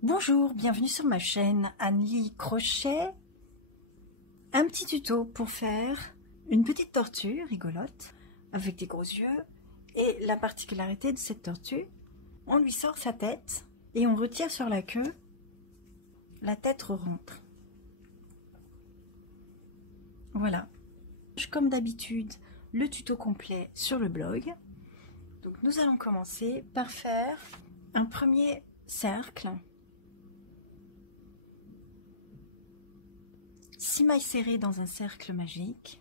Bonjour, bienvenue sur ma chaîne Anne-Lie Crochet. Un petit tuto pour faire une petite tortue rigolote avec des gros yeux. Et la particularité de cette tortue, on lui sort sa tête et on retire sur la queue, la tête rentre. Voilà. Comme d'habitude, le tuto complet sur le blog. Donc nous allons commencer par faire un premier cercle. 6 mailles serrées dans un cercle magique.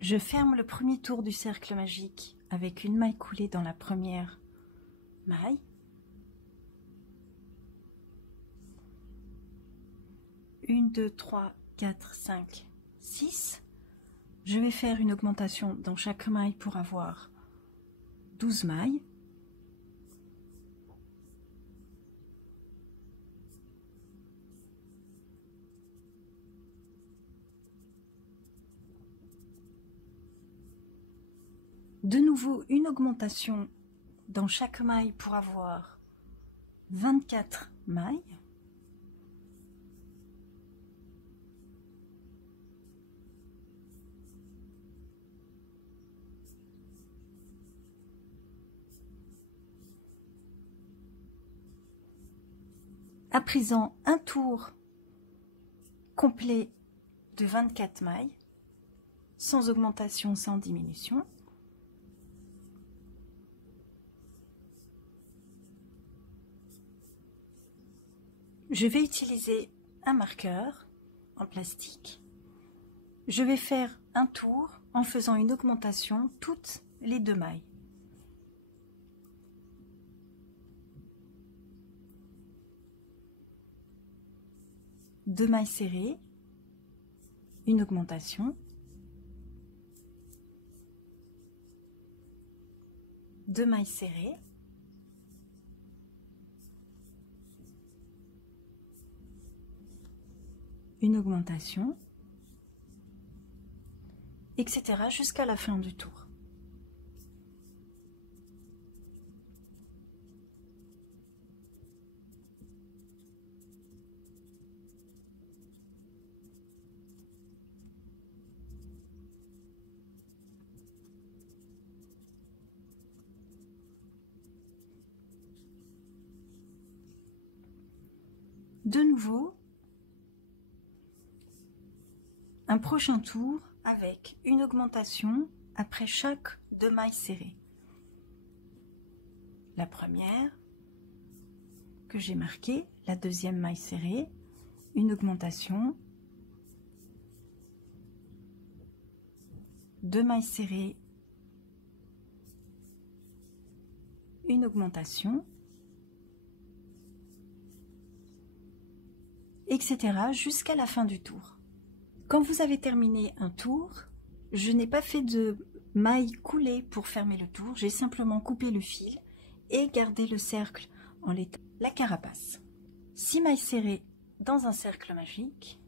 Je ferme le premier tour du cercle magique avec une maille coulée dans la première maille. Une, 2, 3, 4, 5, 6. Je vais faire une augmentation dans chaque maille pour avoir 12 mailles. De nouveau, une augmentation dans chaque maille pour avoir 24 mailles. À présent, un tour complet de 24 mailles, sans augmentation, sans diminution. Je vais utiliser un marqueur en plastique. Je vais faire un tour en faisant une augmentation toutes les 2 mailles. Deux mailles serrées, une augmentation, 2 mailles serrées, une augmentation, etc. jusqu'à la fin du tour. De nouveau, un prochain tour avec une augmentation après chaque 2 mailles serrées. La première que j'ai marquée, la deuxième maille serrée, une augmentation, 2 mailles serrées, une augmentation, etc. jusqu'à la fin du tour. Quand vous avez terminé un tour, je n'ai pas fait de maille coulée pour fermer le tour, j'ai simplement coupé le fil et gardé le cercle en l'état. La carapace. 6 mailles serrées dans un cercle magique.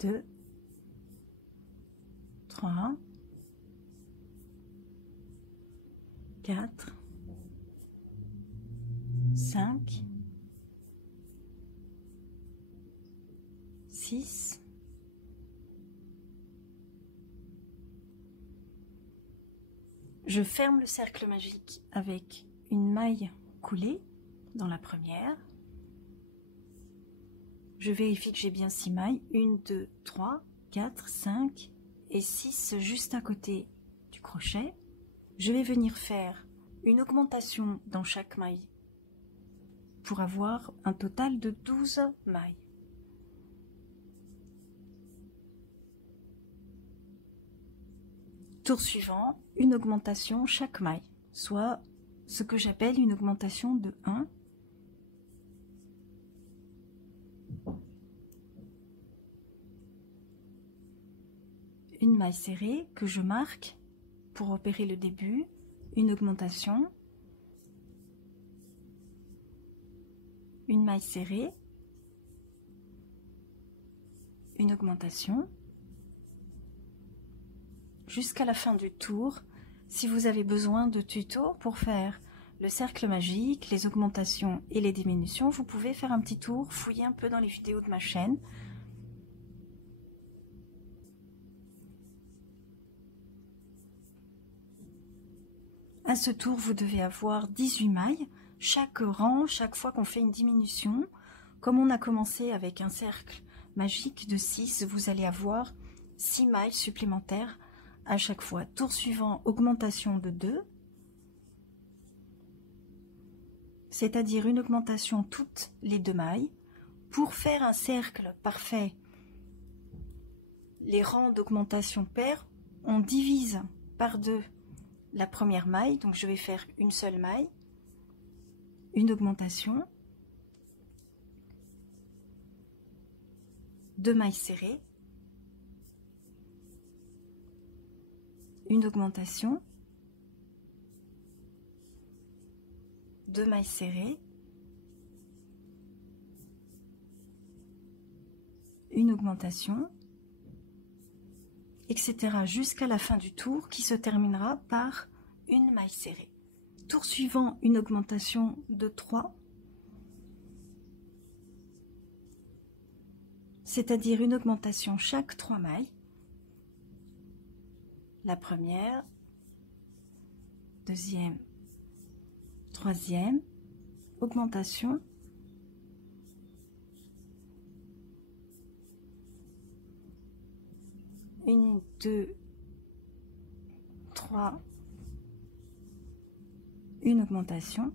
Deux, 3, 4, 5, 6, 7. Je ferme le cercle magique avec une maille coulée dans la première. Je vérifie que j'ai bien 6 mailles. 1, 2, 3, 4, 5 et 6 juste à côté du crochet. Je vais venir faire une augmentation dans chaque maille pour avoir un total de 12 mailles. Tour suivant, une augmentation chaque maille, soit ce que j'appelle une augmentation de 1. une maille serrée que je marque pour repérer le début, une augmentation, une maille serrée, une augmentation, jusqu'à la fin du tour. Si vous avez besoin de tutos pour faire le cercle magique, les augmentations et les diminutions, vous pouvez faire un petit tour, fouiller un peu dans les vidéos de ma chaîne. À ce tour, vous devez avoir 18 mailles. Chaque rang, chaque fois qu'on fait une diminution, comme on a commencé avec un cercle magique de 6, vous allez avoir 6 mailles supplémentaires à chaque fois. Tour suivant, augmentation de 2, c'est-à-dire une augmentation toutes les 2 mailles. Pour faire un cercle parfait, les rangs d'augmentation pairs, on divise par 2 la première maille, donc je vais faire une seule maille, une augmentation, 2 mailles serrées, une augmentation, 2 mailles serrées, une augmentation, etc. jusqu'à la fin du tour qui se terminera par une maille serrée. Tour suivant, une augmentation de 3, c'est-à-dire une augmentation chaque 3 mailles. La première, deuxième, troisième, augmentation, une, 2, 3, une augmentation,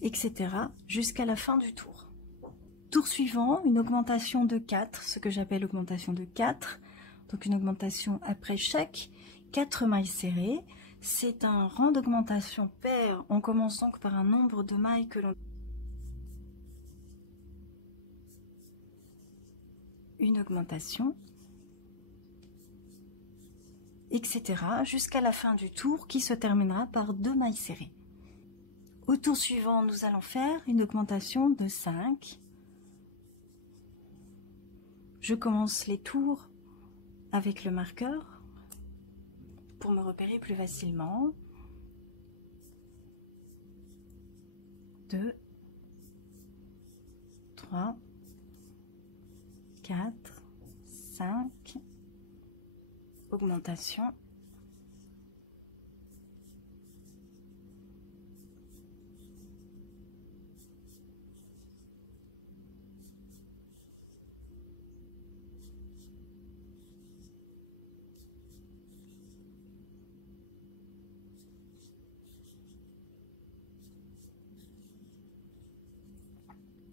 etc. jusqu'à la fin du tour. Tour suivant, une augmentation de 4, ce que j'appelle augmentation de 4, donc une augmentation après chaque 4 mailles serrées. C'est un rang d'augmentation pair. On commence donc par un nombre de mailles que l'on... Une augmentation, etc. jusqu'à la fin du tour qui se terminera par 2 mailles serrées. Au tour suivant, nous allons faire une augmentation de 5. Je commence les tours avec le marqueur pour me repérer plus facilement. 2, 3, 4, 5, augmentation,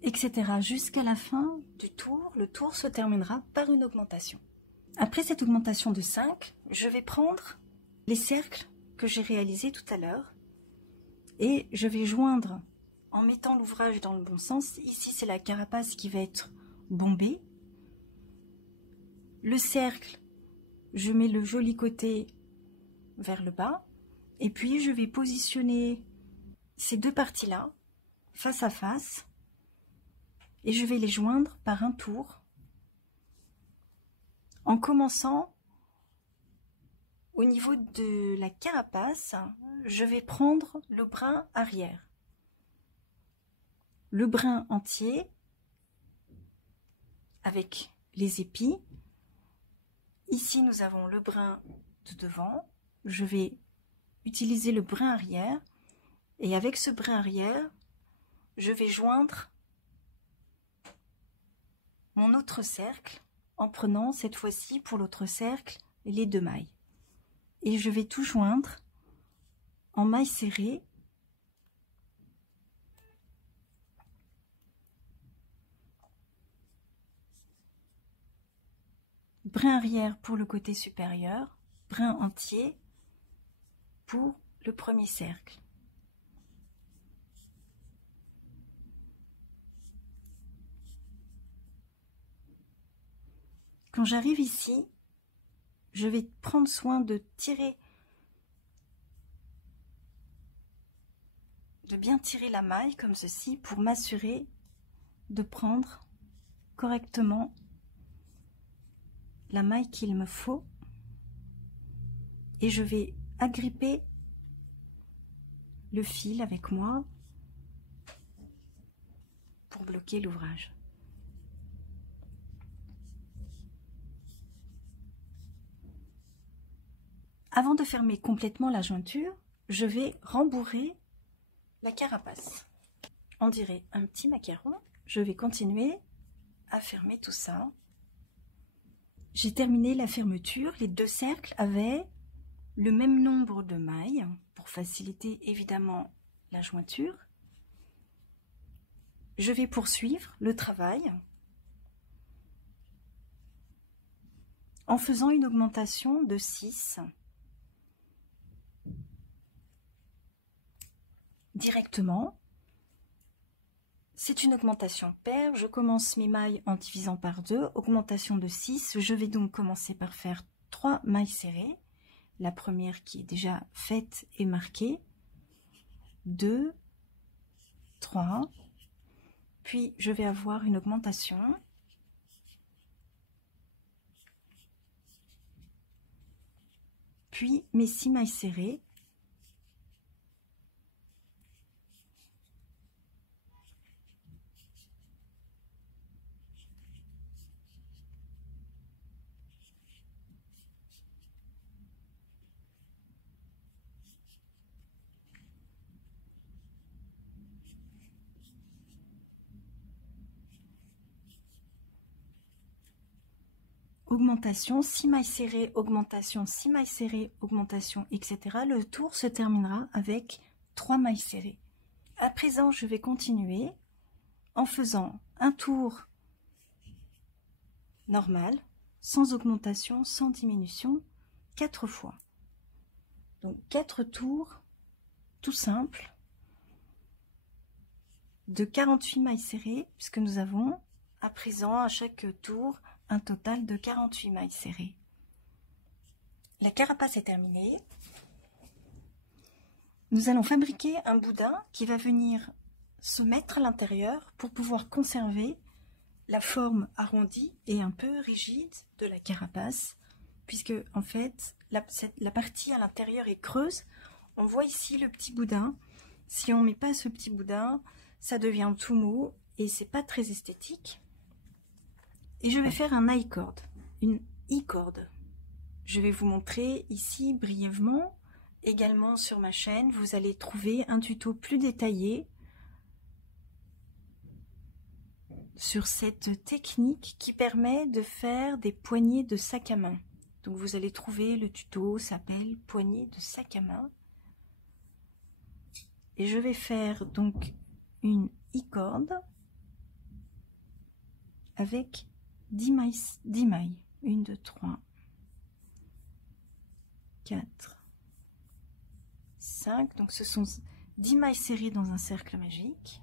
etc. jusqu'à la fin du tour. Le tour se terminera par une augmentation. Après cette augmentation de 5, je vais prendre les cercles que j'ai réalisés tout à l'heure et je vais joindre en mettant l'ouvrage dans le bon sens. Ici, c'est la carapace qui va être bombée. Le cercle, je mets le joli côté vers le bas et puis je vais positionner ces deux parties-là face à face et je vais les joindre par un tour en commençant au niveau de la carapace. Je vais prendre le brin arrière, le brin entier avec les épis. Ici nous avons le brin de devant, je vais utiliser le brin arrière et avec ce brin arrière je vais joindre mon autre cercle en prenant cette fois-ci pour l'autre cercle les deux mailles et je vais tout joindre en mailles serrées brin arrière pour le côté supérieur, brin entier pour le premier cercle. Quand j'arrive ici, je vais prendre soin de tirer, de bien tirer la maille comme ceci pour m'assurer de prendre correctement la maille qu'il me faut, et je vais agripper le fil avec moi pour bloquer l'ouvrage. Avant de fermer complètement la jointure, je vais rembourrer la carapace. On dirait un petit macaron. Je vais continuer à fermer tout ça. J'ai terminé la fermeture. Les deux cercles avaient le même nombre de mailles pour faciliter évidemment la jointure. Je vais poursuivre le travail en faisant une augmentation de 6 directement. C'est une augmentation paire. Je commence mes mailles en divisant par 2, augmentation de 6. Je vais donc commencer par faire 3 mailles serrées. La première qui est déjà faite et marquée. 2, 3. Puis je vais avoir une augmentation. Puis mes 6 mailles serrées. Augmentation, 6 mailles serrées, augmentation, 6 mailles serrées, augmentation, etc. Le tour se terminera avec 3 mailles serrées. À présent, je vais continuer en faisant un tour normal, sans augmentation, sans diminution, 4 fois. Donc 4 tours, tout simple, de 48 mailles serrées, puisque nous avons à présent à chaque tour un total de 48 mailles serrées. La carapace est terminée. Nous allons fabriquer un boudin qui va venir se mettre à l'intérieur pour pouvoir conserver la forme arrondie et un peu rigide de la carapace, puisque en fait la partie à l'intérieur est creuse. On voit ici le petit boudin. Si on ne met pas ce petit boudin, ça devient tout mou et c'est pas très esthétique. Et je vais faire un I-cord, une I-corde. Je vais vous montrer ici brièvement. Également sur ma chaîne, vous allez trouver un tuto plus détaillé sur cette technique qui permet de faire des poignées de sac à main. Donc vous allez trouver le tuto, s'appelle poignée de sac à main. Et je vais faire donc une I-corde avec 10 mailles. 1, 2, 3, 4, 5. Donc ce sont 10 mailles serrées dans un cercle magique.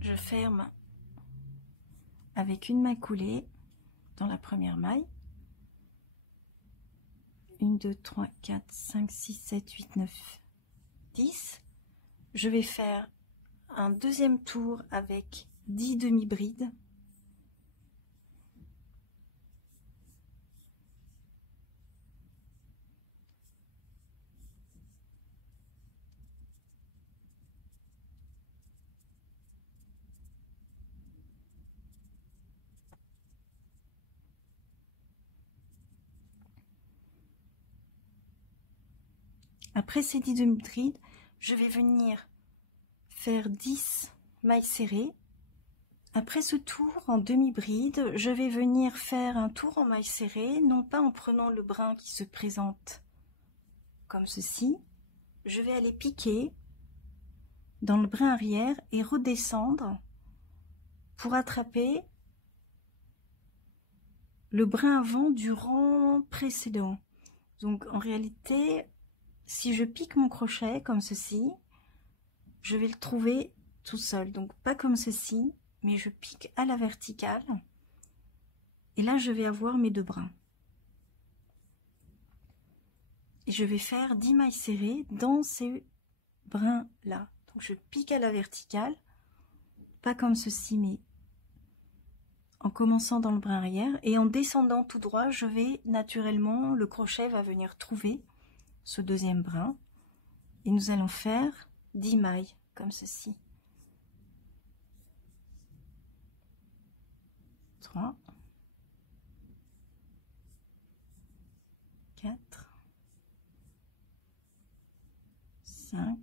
Je ferme avec une maille coulée dans la première maille. 1, 2, 3, 4, 5, 6, 7, 8, 9, 10. Je vais faire un deuxième tour avec 10 demi-brides. Après ces 10 demi-brides, je vais venir faire 10 mailles serrées. Après ce tour en demi-bride, je vais venir faire un tour en mailles serrées, non pas en prenant le brin qui se présente comme ceci. Je vais aller piquer dans le brin arrière et redescendre pour attraper le brin avant du rang précédent. Donc en réalité, si je pique mon crochet comme ceci, je vais le trouver tout seul. Donc pas comme ceci, mais je pique à la verticale. Et là, je vais avoir mes 2 brins. Et je vais faire 10 mailles serrées dans ces brins là. Donc je pique à la verticale, pas comme ceci, mais en commençant dans le brin arrière, et en descendant tout droit, je vais naturellement, le crochet va venir trouver ce 2e brin, et nous allons faire 10 mailles comme ceci. 3, 4, 5,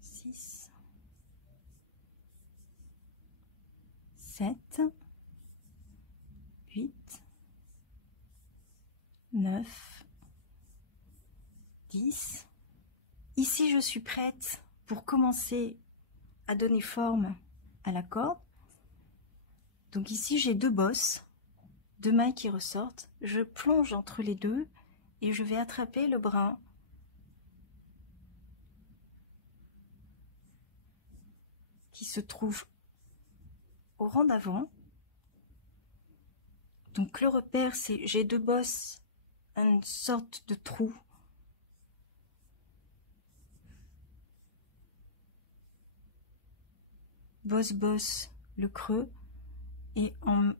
6, 7, 8, 9, 10. Ici, je suis prête pour commencer à donner forme à la corde. Donc ici, j'ai 2 bosses, 2 mailles qui ressortent. Je plonge entre les deux et je vais attraper le brin qui se trouve au rang d'avant. Donc le repère, c'est j'ai 2 bosses, une sorte de trou. Bosse, le creux, et en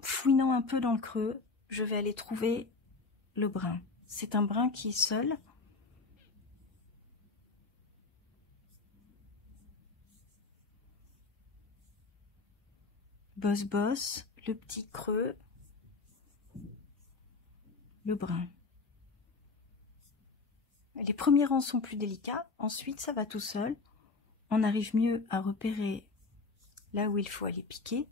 fouinant un peu dans le creux, je vais aller trouver le brin. C'est un brin qui est seul. Bosse, le petit creux, le brin. Les premiers rangs sont plus délicats, ensuite ça va tout seul. On arrive mieux à repérer là où il faut aller piquer.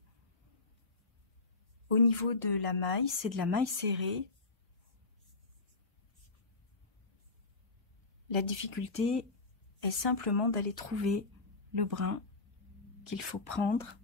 Au niveau de la maille, c'est de la maille serrée. La difficulté est simplement d'aller trouver le brin qu'il faut prendre.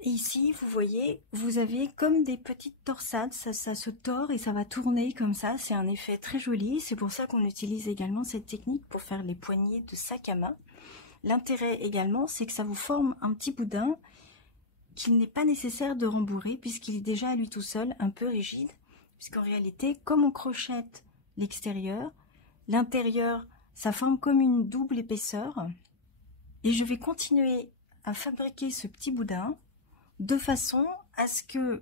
Et ici, vous voyez, vous avez comme des petites torsades, ça se tord et ça va tourner comme ça. C'est un effet très joli. C'est pour ça qu'on utilise également cette technique pour faire les poignées de sac à main. L'intérêt également, c'est que ça vous forme un petit boudin qu'il n'est pas nécessaire de rembourrer puisqu'il est déjà à lui tout seul un peu rigide. Puisqu'en réalité, comme on crochette l'extérieur, l'intérieur, ça forme comme une double épaisseur. Et je vais continuer à fabriquer ce petit boudin de façon à ce que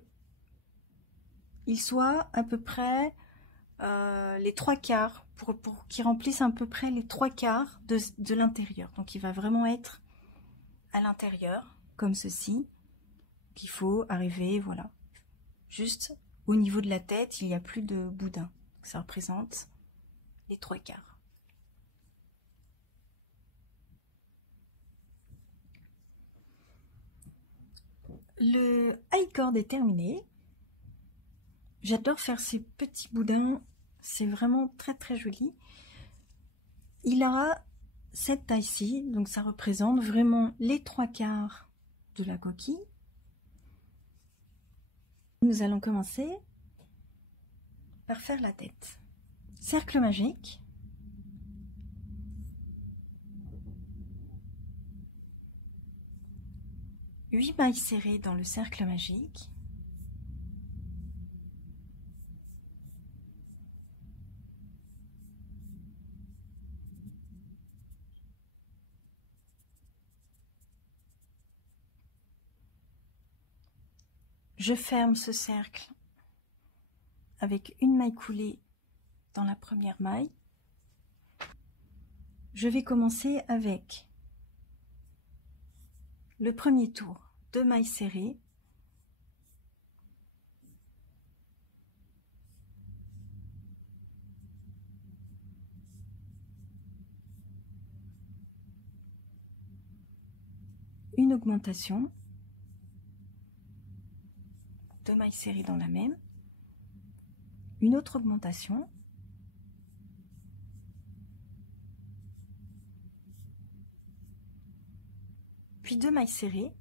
il soit à peu près les 3/4, pour qu'il remplisse à peu près les 3/4 de l'intérieur. Donc il va vraiment être à l'intérieur, comme ceci. Il faut arriver, voilà. Juste au niveau de la tête, il n'y a plus de boudin. Ça représente les 3/4. Le high cord est terminé. J'adore faire ces petits boudins, c'est vraiment très très joli. Il aura cette taille-ci, donc ça représente vraiment les 3/4 de la coquille. Nous allons commencer par faire la tête. Cercle magique. Huit mailles serrées dans le cercle magique. Je ferme ce cercle avec une maille coulée dans la première maille. Je vais commencer avec le premier tour, 2 mailles serrées. Une augmentation. 2 mailles serrées dans la même. Une autre augmentation. puis 2 mailles serrées,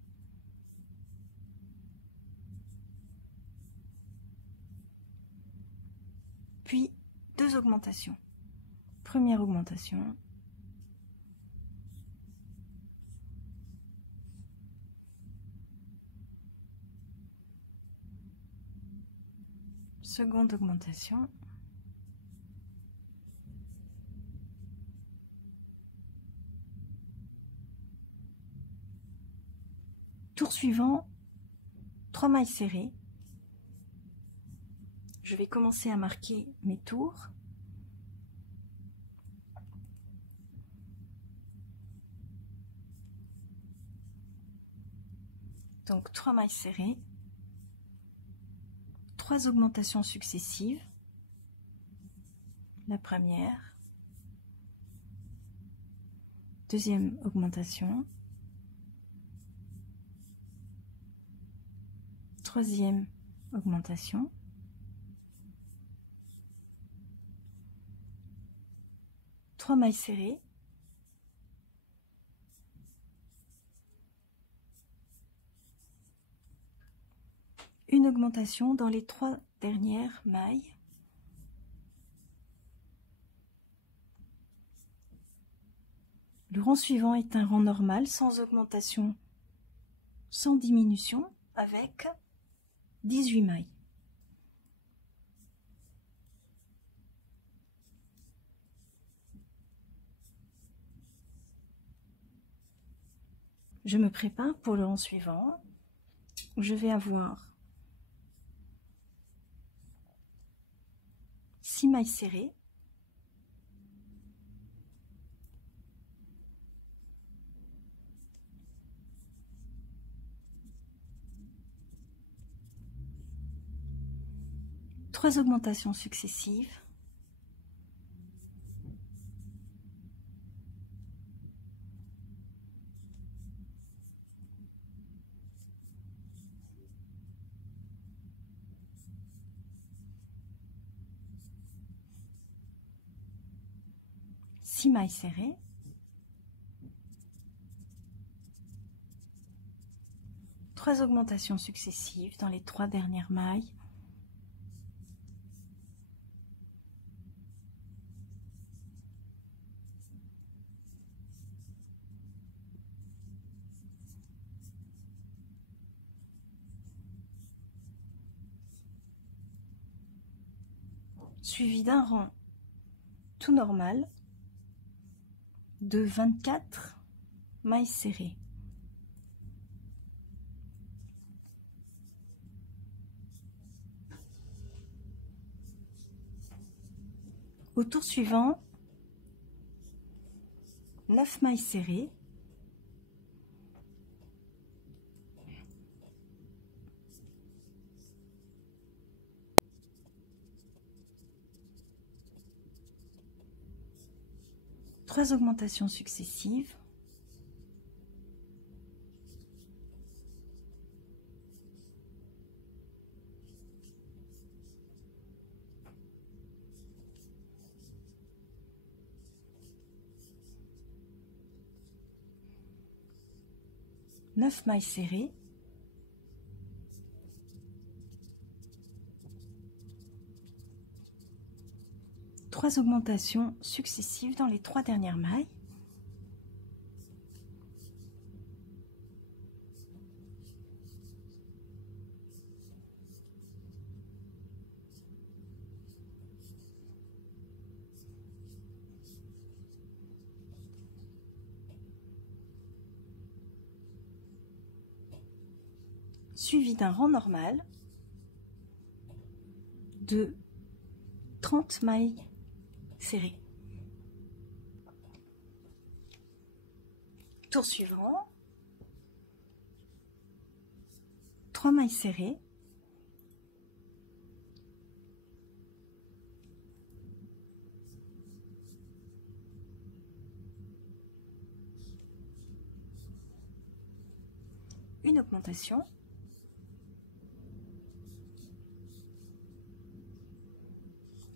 puis 2 augmentations. Première augmentation, seconde augmentation, tour suivant, 3 mailles serrées. Je vais commencer à marquer mes tours. Donc 3 mailles serrées, 3 augmentations successives. La première, deuxième augmentation, troisième augmentation, trois mailles serrées, une augmentation dans les 3 dernières mailles, le rang suivant est un rang normal, sans augmentation, sans diminution, avec 18 mailles. Je me prépare pour le rang suivant, où je vais avoir 6 mailles serrées, trois augmentations successives, six mailles serrées, trois augmentations successives dans les 3 dernières mailles, suivi d'un rang tout normal de 24 mailles serrées. Au tour suivant, 9 mailles serrées, trois augmentations successives, neuf mailles serrées, trois augmentations successives dans les 3 dernières mailles, suivi d'un rang normal de 30 mailles serrées. Tour suivant, 3 mailles serrées, une augmentation,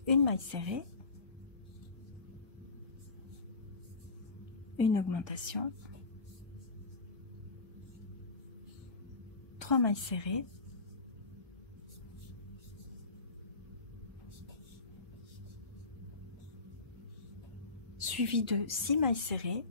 une maille serrée, une augmentation, 3 mailles serrées, suivi de 6 mailles serrées,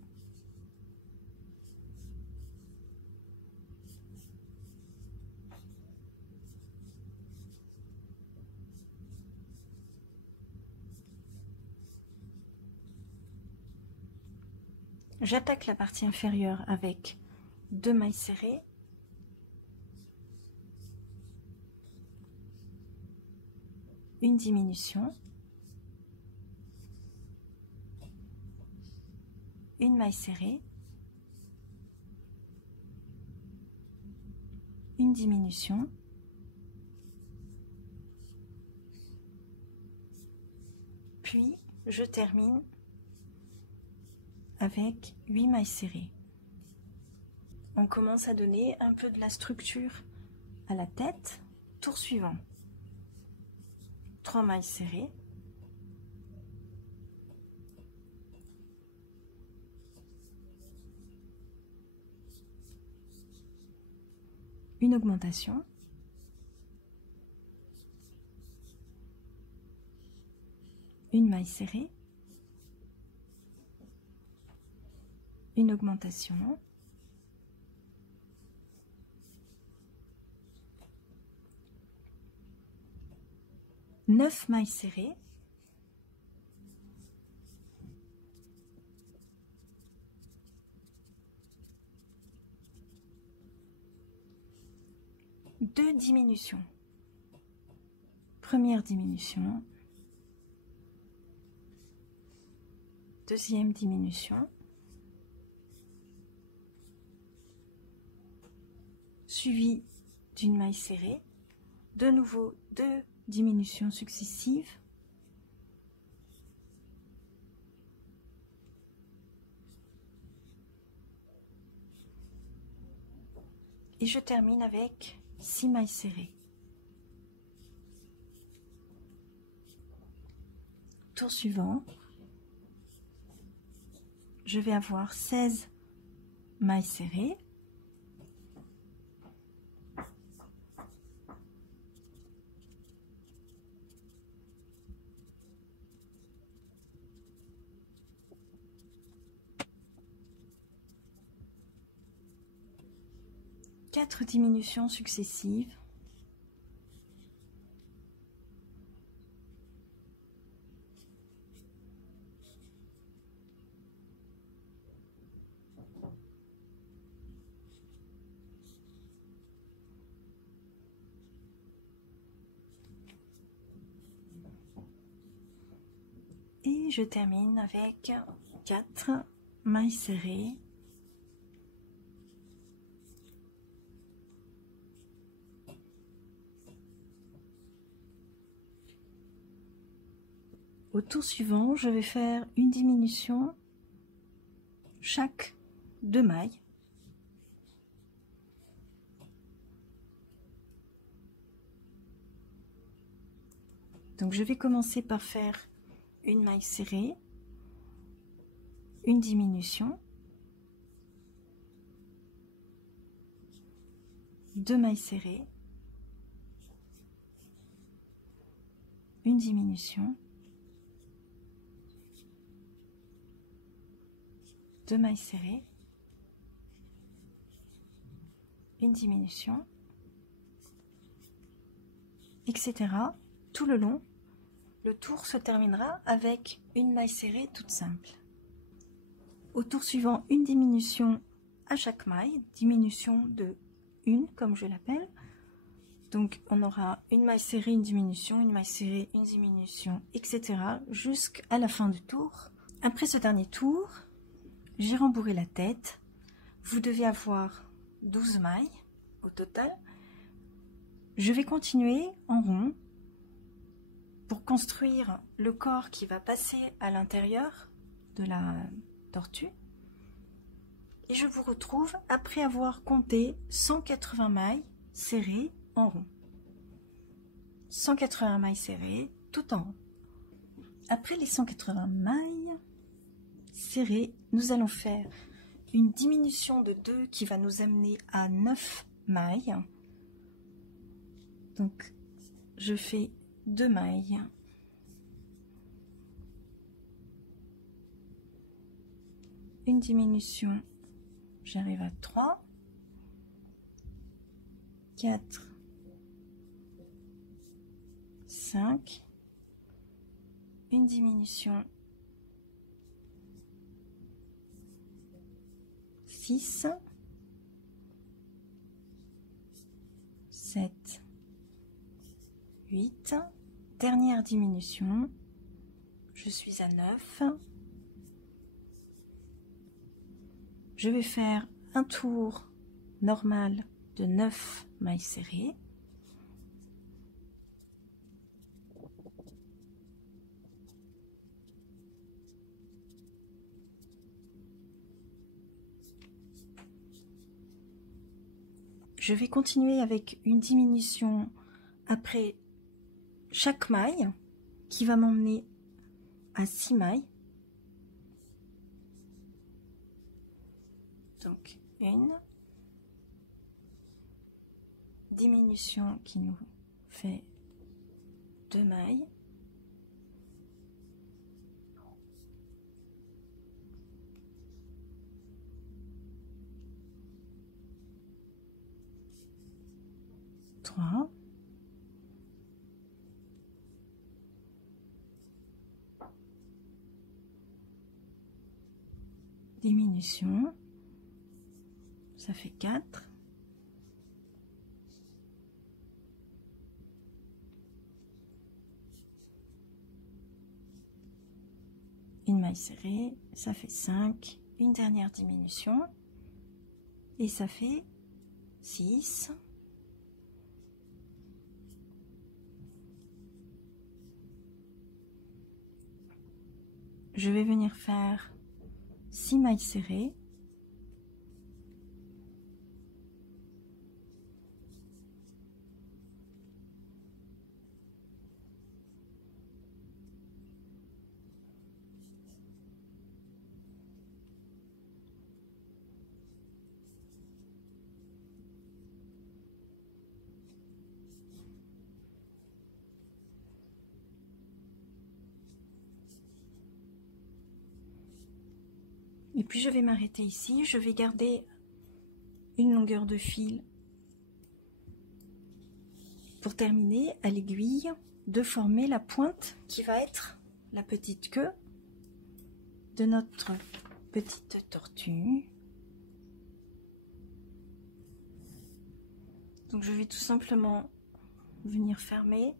j'attaque la partie inférieure avec 2 mailles serrées, une diminution, une maille serrée, une diminution, puis je termine avec 8 mailles serrées. On commence à donner un peu de la structure à la tête. Tour suivant, 3 mailles serrées, une augmentation, une maille serrée, une augmentation, neuf mailles serrées, deux diminutions. Première diminution, deuxième diminution, suivi d'une maille serrée, de nouveau deux diminutions successives, et je termine avec 6 mailles serrées. Tour suivant, je vais avoir 16 mailles serrées, quatre diminutions successives, et je termine avec 4 mailles serrées, au tour suivant, je vais faire une diminution chaque 2 mailles. Donc je vais commencer par faire une maille serrée, une diminution, 2 mailles serrées, une diminution, 2 mailles serrées, une diminution, etc. Tout le long, le tour se terminera avec une maille serrée toute simple. Au tour suivant, une diminution à chaque maille, diminution de 1 comme je l'appelle. Donc on aura une maille serrée, une diminution, une maille serrée, une diminution, etc. jusqu'à la fin du tour. Après ce dernier tour, j'ai rembourré la tête. Vous devez avoir 12 mailles au total. Je vais continuer en rond pour construire le corps qui va passer à l'intérieur de la tortue. Et je vous retrouve après avoir compté 180 mailles serrées en rond. 180 mailles serrées tout en rond. Après les 180 mailles serrées, nous allons faire une diminution de 2 qui va nous amener à 9 mailles. Donc je fais 2 mailles. Une diminution, j'arrive à 3, 4, 5, une diminution, 6, 7, 8, dernière diminution, je suis à 9. Je vais faire un tour normal de 9 mailles serrées. Je vais continuer avec une diminution après chaque maille qui va m'emmener à 6 mailles. Donc une diminution qui nous fait 2 mailles. Trois. Diminution. Ça fait 4. Une maille serrée, ça fait 5. Une dernière diminution. Et ça fait 6. Je vais venir faire 6 mailles serrées. Et puis je vais m'arrêter ici, je vais garder une longueur de fil pour terminer à l'aiguille de former la pointe qui va être la petite queue de notre petite tortue. Donc je vais tout simplement venir fermer.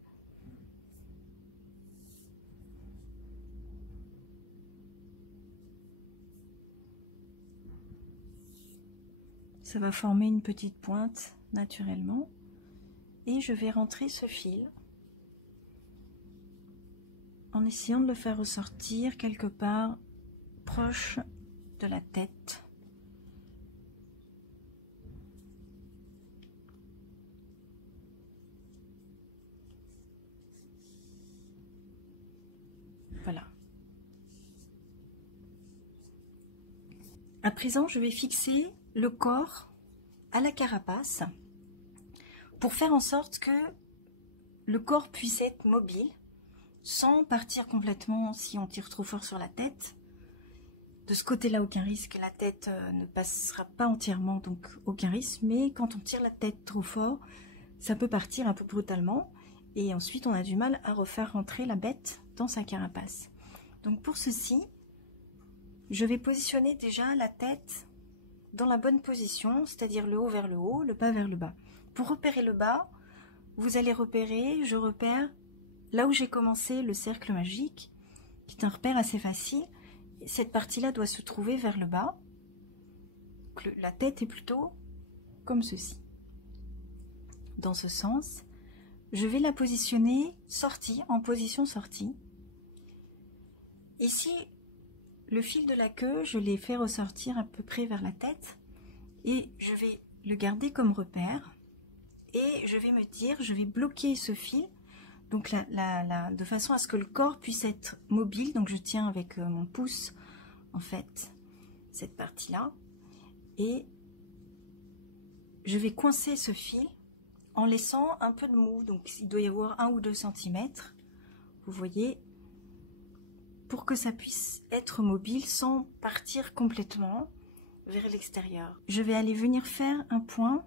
Ça va former une petite pointe naturellement et je vais rentrer ce fil en essayant de le faire ressortir quelque part proche de la tête. Voilà. À présent, je vais fixer le corps à la carapace pour faire en sorte que le corps puisse être mobile sans partir complètement si on tire trop fort sur la tête. De ce côté-là, aucun risque, la tête ne passera pas entièrement, donc aucun risque, mais quand on tire la tête trop fort, ça peut partir un peu brutalement et ensuite on a du mal à refaire rentrer la bête dans sa carapace. Donc pour ceci, je vais positionner déjà la tête dans la bonne position, c'est-à-dire le haut vers le haut, le bas vers le bas. Pour repérer le bas, vous allez repérer, je repère là où j'ai commencé le cercle magique, qui est un repère assez facile. Cette partie-là doit se trouver vers le bas. La tête est plutôt comme ceci. Dans ce sens, je vais la positionner sortie, en position sortie. Ici, le fil de la queue, je l'ai fait ressortir à peu près vers la tête et je vais le garder comme repère et je vais me dire, je vais bloquer ce fil donc de façon à ce que le corps puisse être mobile. Donc je tiens avec mon pouce en fait cette partie là et je vais coincer ce fil en laissant un peu de mou, donc il doit y avoir 1 ou 2 centimètres, vous voyez, pour que ça puisse être mobile sans partir complètement vers l'extérieur. Je vais aller venir faire un point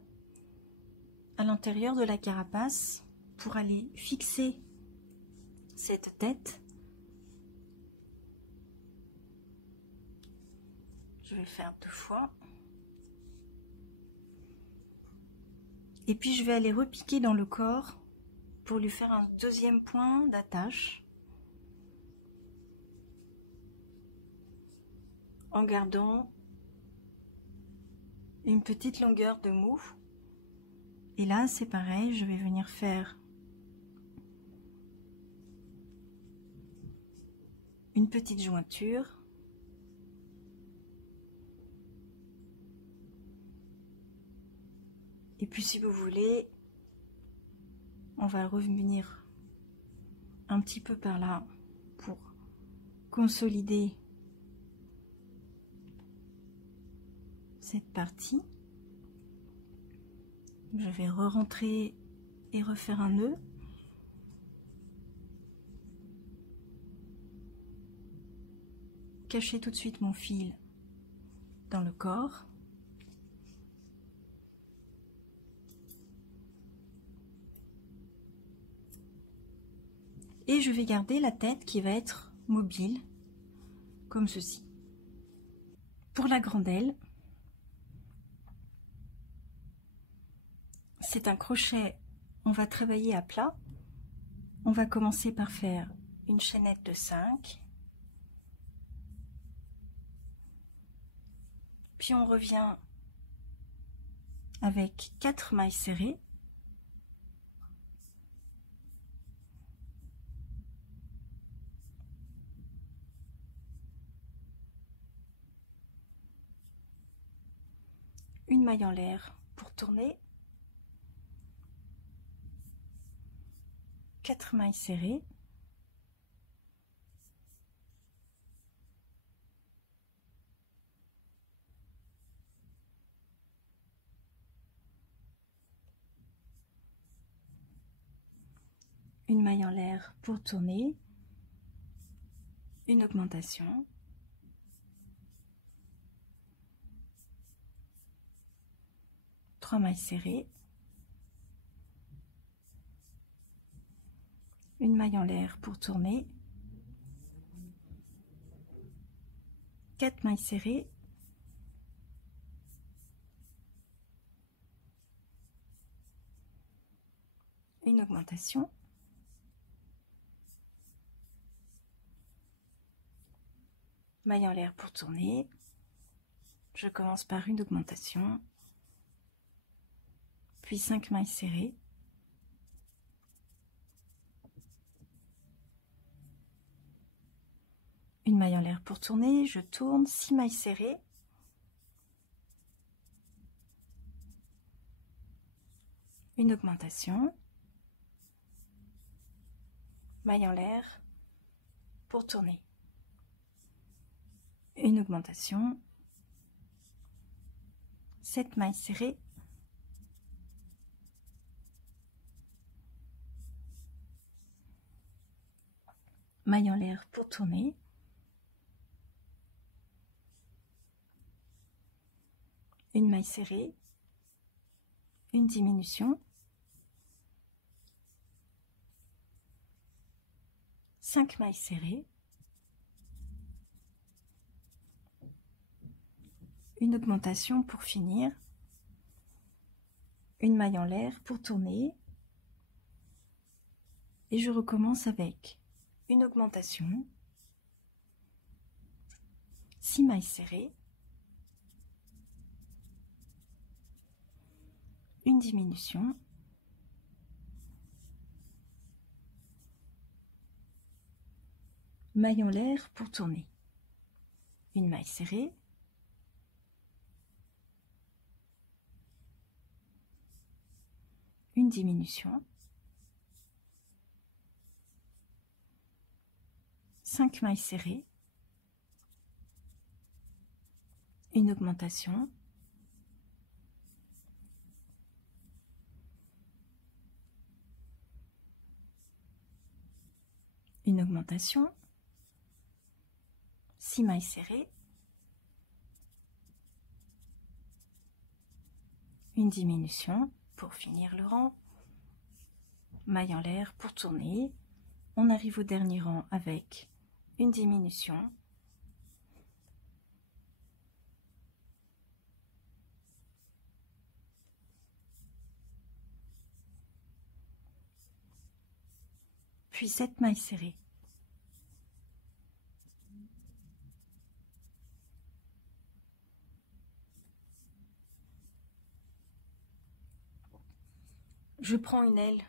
à l'intérieur de la carapace pour aller fixer cette tête. Je vais le faire 2 fois. Et puis je vais aller repiquer dans le corps pour lui faire un deuxième point d'attache, en gardant une petite longueur de mou. Et là c'est pareil, je vais venir faire une petite jointure. Et puis si vous voulez, on va revenir un petit peu par là pour consolider cette partie. Je vais re-rentrer et refaire un nœud. Cacher tout de suite mon fil dans le corps. Et je vais garder la tête qui va être mobile, comme ceci. Pour la grande aile, c'est un crochet, on va travailler à plat. On va commencer par faire une chaînette de 5. Puis on revient avec 4 mailles serrées. Une maille en l'air pour tourner, 4 mailles serrées, une maille en l'air pour tourner, une augmentation, trois mailles serrées, une maille en l'air pour tourner, 4 mailles serrées, une augmentation, maille en l'air pour tourner. Je commence par une augmentation, puis 5 mailles serrées, une maille en l'air pour tourner, je tourne, 6 mailles serrées, une augmentation, maille en l'air pour tourner, une augmentation, 7 mailles serrées, maille en l'air pour tourner, une maille serrée, une diminution, 5 mailles serrées, une augmentation pour finir, une maille en l'air pour tourner, et je recommence avec une augmentation, 6 mailles serrées, une diminution, maille en l'air pour tourner, une maille serrée, une diminution, 5 mailles serrées, une augmentation, une augmentation, 6 mailles serrées, une diminution pour finir le rang, maille en l'air pour tourner. On arrive au dernier rang avec une diminution, puis 7 mailles serrées. Je prends une aile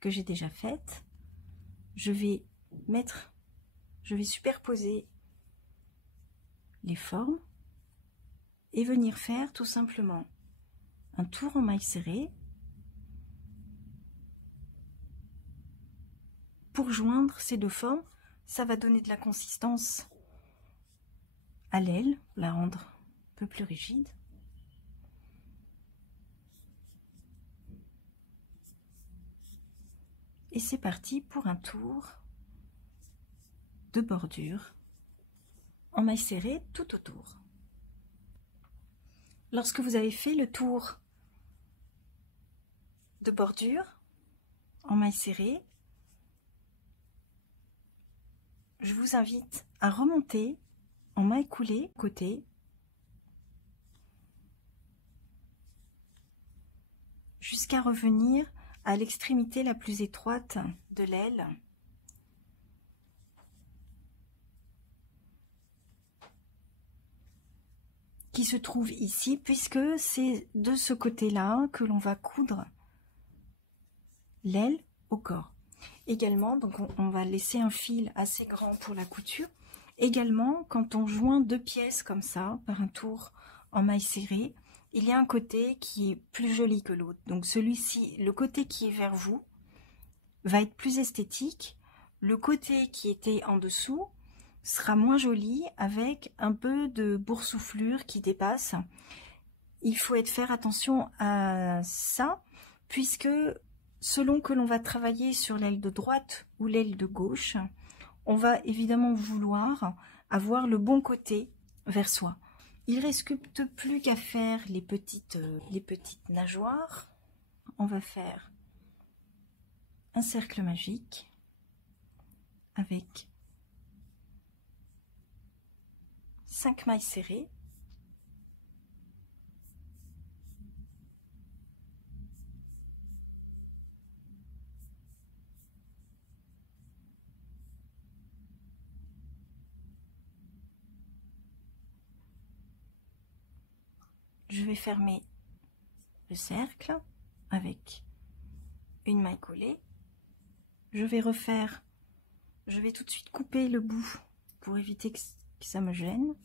que j'ai déjà faite, je vais superposer les formes et venir faire tout simplement un tour en maille serrée pour joindre ces deux formes. Ça va donner de la consistance à l'aile, la rendre un peu plus rigide. Et c'est parti pour un tour de bordure en maille serrée tout autour. Lorsque vous avez fait le tour de bordure en maille serrée, je vous invite à remonter en maille coulée côté jusqu'à revenir à l'extrémité la plus étroite de l'aile. Qui se trouve ici, puisque c'est de ce côté-là que l'on va coudre l'aile au corps. Également, donc on va laisser un fil assez grand pour la couture. Également, quand on joint deux pièces comme ça, par un tour en maille serrée, il y a un côté qui est plus joli que l'autre. Donc celui-ci, le côté qui est vers vous, va être plus esthétique. Le côté qui était en dessous sera moins joli, avec un peu de boursouflure qui dépasse. Il faut faire attention à ça, puisque selon que l'on va travailler sur l'aile de droite ou l'aile de gauche, on va évidemment vouloir avoir le bon côté vers soi. Il ne reste plus qu'à faire les petites nageoires. On va faire un cercle magique avec 5 mailles serrées. Je vais fermer le cercle avec une maille collée. Je vais tout de suite couper le bout pour éviter que ça me gêne.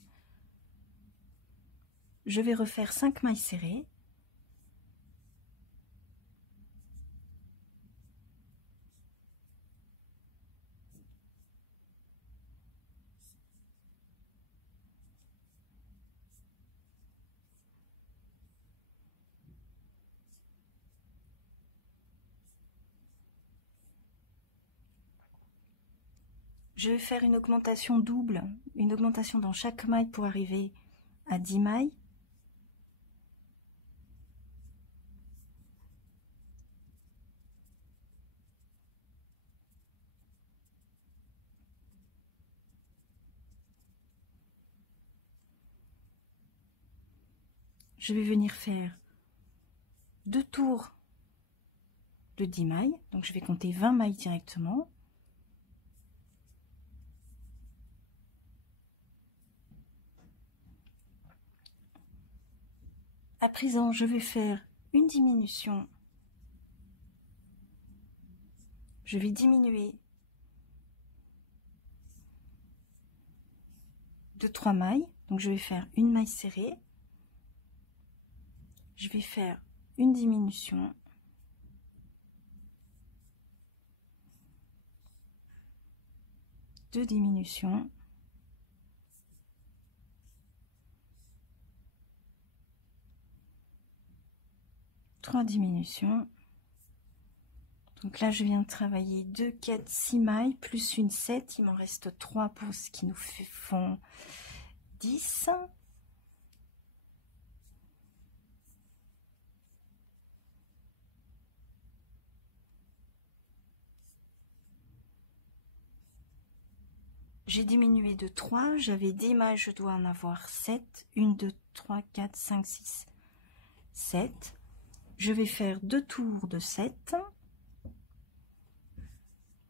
Je vais refaire 5 mailles serrées. Je vais faire une augmentation double, une augmentation dans chaque maille pour arriver à 10 mailles. Je vais venir faire 2 tours de 10 mailles, donc je vais compter 20 mailles directement. À présent, je vais faire une diminution. Je vais diminuer de 3 mailles, donc je vais faire une maille serrée. Je vais faire une diminution. Deux diminutions. Trois diminutions. Donc là, je viens de travailler 2, 4, 6 mailles, plus une 7. Il m'en reste 3 pour ce qui nous font 10. J'ai diminué de 3, j'avais 10 mailles, je dois en avoir 7. 1, 2, 3, 4, 5, 6, 7. Je vais faire 2 tours de 7.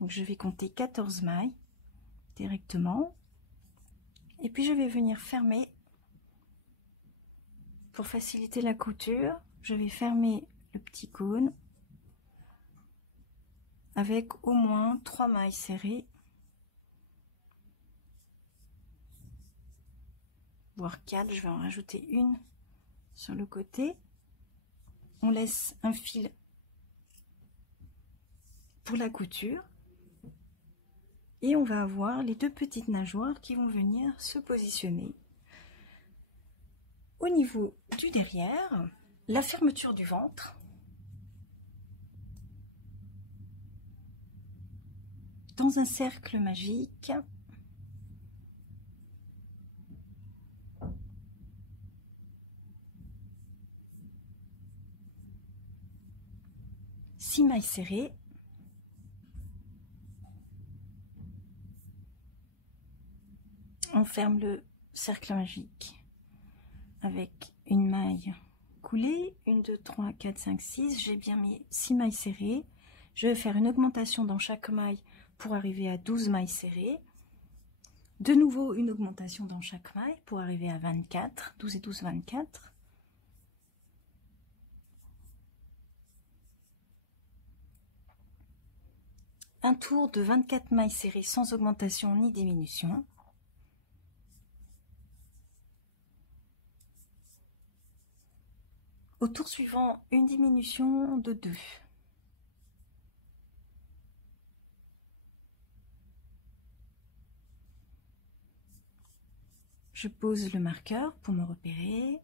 Donc je vais compter 14 mailles directement. Et puis je vais venir fermer. Pour faciliter la couture, je vais fermer le petit cône avec au moins 3 mailles serrées. Voire 4, je vais en rajouter une sur le côté. On laisse un fil pour la couture et on va avoir les 2 petites nageoires qui vont venir se positionner au niveau du derrière, la fermeture du ventre, dans un cercle magique. Six mailles serrées. On ferme le cercle magique avec une maille coulée. 1, 2, 3, 4, 5, 6. J'ai bien mis 6 mailles serrées. Je vais faire une augmentation dans chaque maille pour arriver à 12 mailles serrées. De nouveau, une augmentation dans chaque maille pour arriver à 24. 12 et 12, 24. Un tour de 24 mailles serrées sans augmentation ni diminution. Au tour suivant, une diminution de 2. Je pose le marqueur pour me repérer.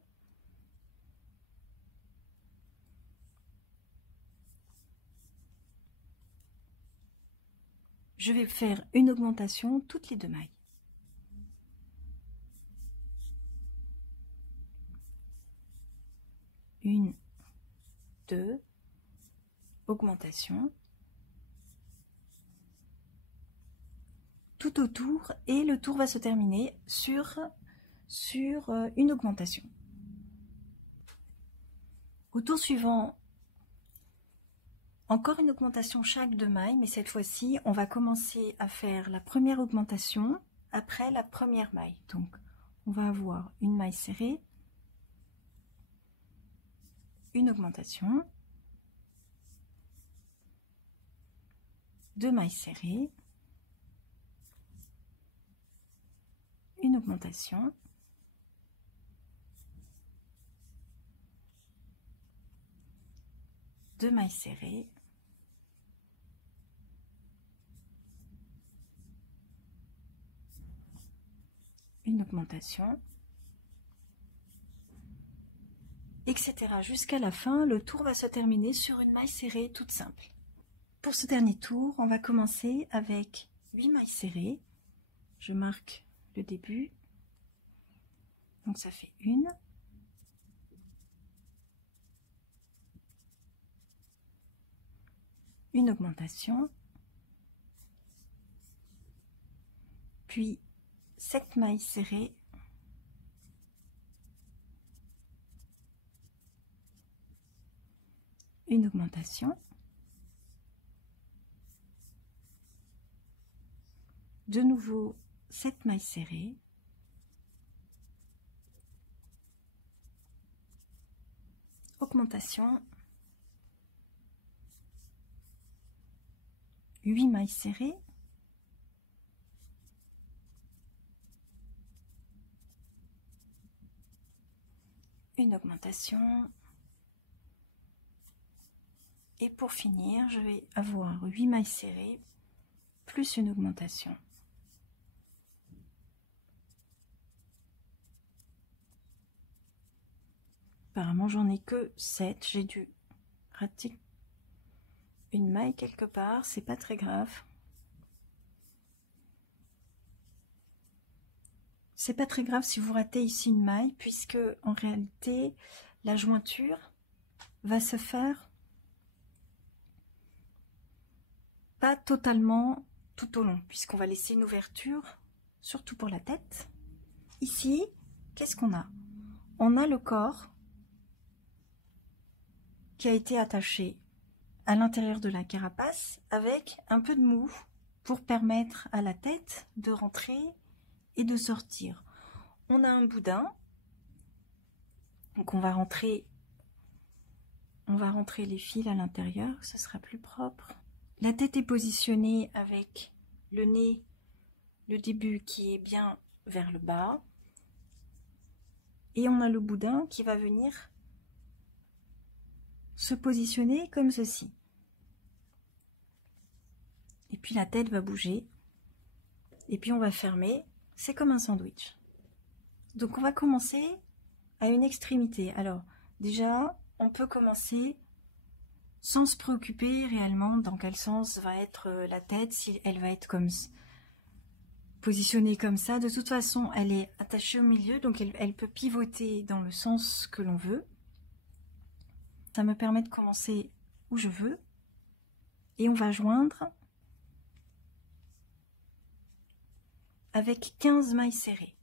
Je vais faire une augmentation toutes les 2 mailles. Une, 2, augmentation. Tout autour et le tour va se terminer sur une augmentation. Au tour suivant, encore une augmentation chaque 2 mailles, mais cette fois-ci, on va commencer à faire la première augmentation après la première maille. Donc, on va avoir une maille serrée, une augmentation, 2 mailles serrées, une augmentation, deux mailles serrées, une augmentation, etc. Jusqu'à la fin, le tour va se terminer sur une maille serrée toute simple. Pour ce dernier tour, on va commencer avec 8 mailles serrées. Je marque le début. Donc ça fait une augmentation, puis 7 mailles serrées, une augmentation, de nouveau 7 mailles serrées, augmentation, 8 mailles serrées, une augmentation, et pour finir, je vais avoir 8 mailles serrées plus une augmentation. Apparemment, j'en ai que 7, j'ai dû rater une maille quelque part, c'est pas très grave. C'est pas très grave si vous ratez ici une maille, puisque en réalité, la jointure va se faire pas totalement tout au long, puisqu'on va laisser une ouverture, surtout pour la tête. Ici, qu'est-ce qu'on a? On a le corps qui a été attaché à l'intérieur de la carapace avec un peu de mou pour permettre à la tête de rentrer et de sortir. On a un boudin, donc on va rentrer les fils à l'intérieur, ce sera plus propre. La tête est positionnée avec le nez, le début qui est bien vers le bas, et on a le boudin qui va venir se positionner comme ceci. Et puis la tête va bouger, et puis on va fermer, c'est comme un sandwich. Donc on va commencer à une extrémité. Alors déjà, on peut commencer sans se préoccuper réellement dans quel sens va être la tête, si elle va être comme positionnée comme ça. De toute façon, elle est attachée au milieu, donc elle peut pivoter dans le sens que l'on veut. Ça me permet de commencer où je veux. Et on va joindre avec 15 mailles serrées.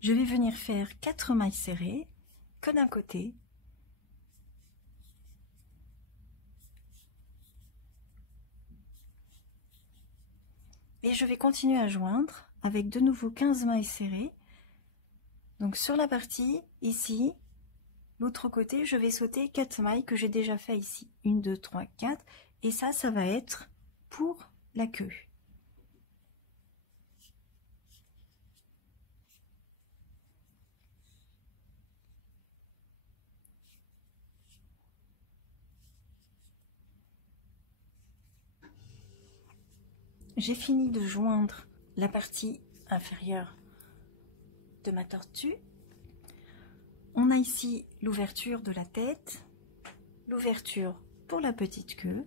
Je vais venir faire 4 mailles serrées que d'un côté. Et je vais continuer à joindre avec de nouveau 15 mailles serrées. Donc sur la partie ici, l'autre côté, je vais sauter 4 mailles que j'ai déjà fait ici. 1, 2, 3, 4. Et ça va être pour la queue. J'ai fini de joindre la partie inférieure de ma tortue. On a ici l'ouverture de la tête, l'ouverture pour la petite queue.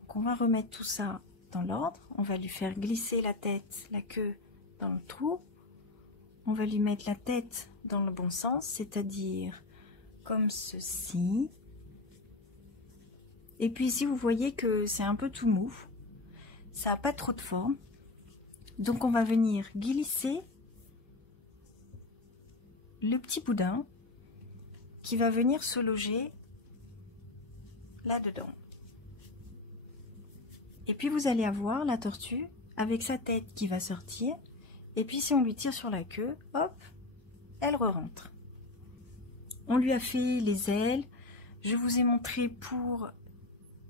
Donc on va remettre tout ça dans l'ordre. On va lui faire glisser la tête, la queue dans le trou. On va lui mettre la tête dans le bon sens, c'est-à-dire comme ceci. Et puis ici, vous voyez que c'est un peu tout mou. Ça n'a pas trop de forme. Donc on va venir glisser le petit boudin qui va venir se loger là-dedans. Et puis vous allez avoir la tortue avec sa tête qui va sortir. Et puis si on lui tire sur la queue, hop, elle re-rentre. On lui a fait les ailes. Je vous ai montré pour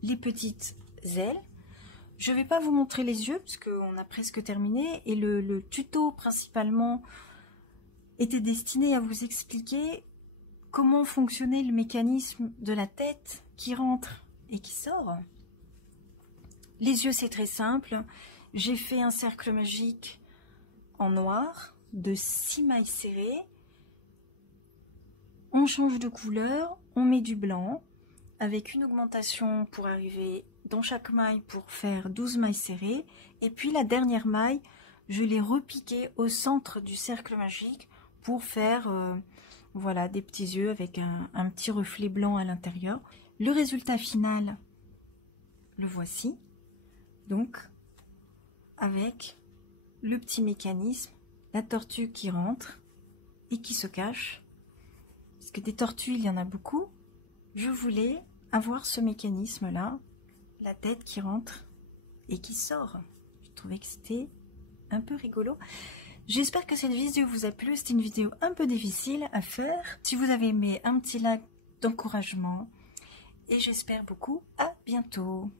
les petites ailes. Je ne vais pas vous montrer les yeux parce qu'on a presque terminé. Et le tuto principalement était destiné à vous expliquer comment fonctionnait le mécanisme de la tête qui rentre et qui sort. Les yeux, c'est très simple. J'ai fait un cercle magique en noir de 6 mailles serrées. On change de couleur, on met du blanc avec une augmentation pour arriver dans chaque maille pour faire 12 mailles serrées. Et puis la dernière maille, je l'ai repiquée au centre du cercle magique pour faire voilà, des petits yeux avec un petit reflet blanc à l'intérieur. Le résultat final, le voici. Donc, avec le petit mécanisme, la tortue qui rentre et qui se cache. Parce que des tortues, il y en a beaucoup. Je voulais avoir ce mécanisme-là, la tête qui rentre et qui sort. Je trouvais que c'était un peu rigolo. J'espère que cette vidéo vous a plu. C'était une vidéo un peu difficile à faire. Si vous avez aimé, un petit like d'encouragement. et j'espère beaucoup à bientôt.